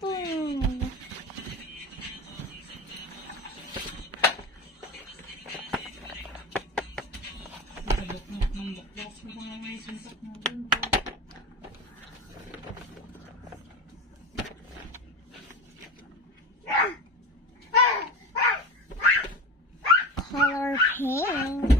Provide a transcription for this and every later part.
pong. Color pink.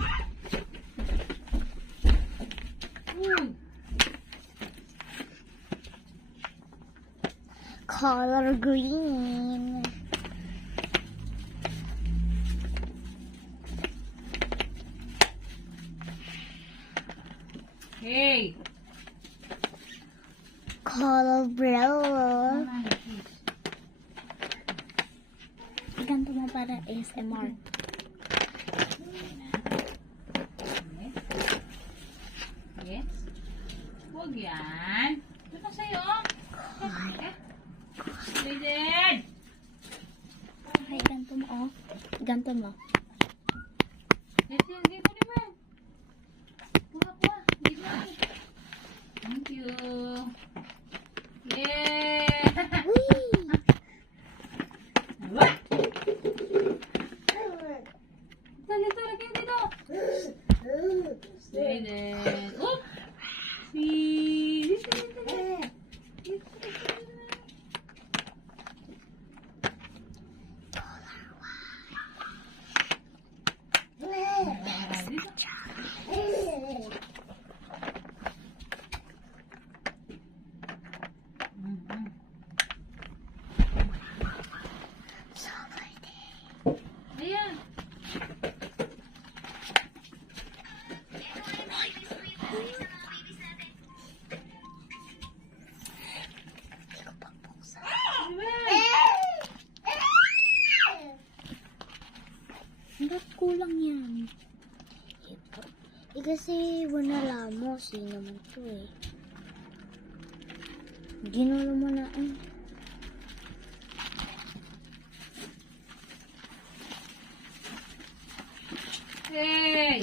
Color green. Hey! Color blue. Ganto mo para ASMR. Yes? Huwag yan. Ito sa'yo. David! Ay, ganto mo, oh. Ganto mo. Dito naman. Kuha. Dito. Thank you. Yeah! What? Dito. David. Oop! Dito. Ayan. Ba't kulang yan? Ito. Kasi wala mo. Sino mo to eh. Ginulo mo na eh. Hey!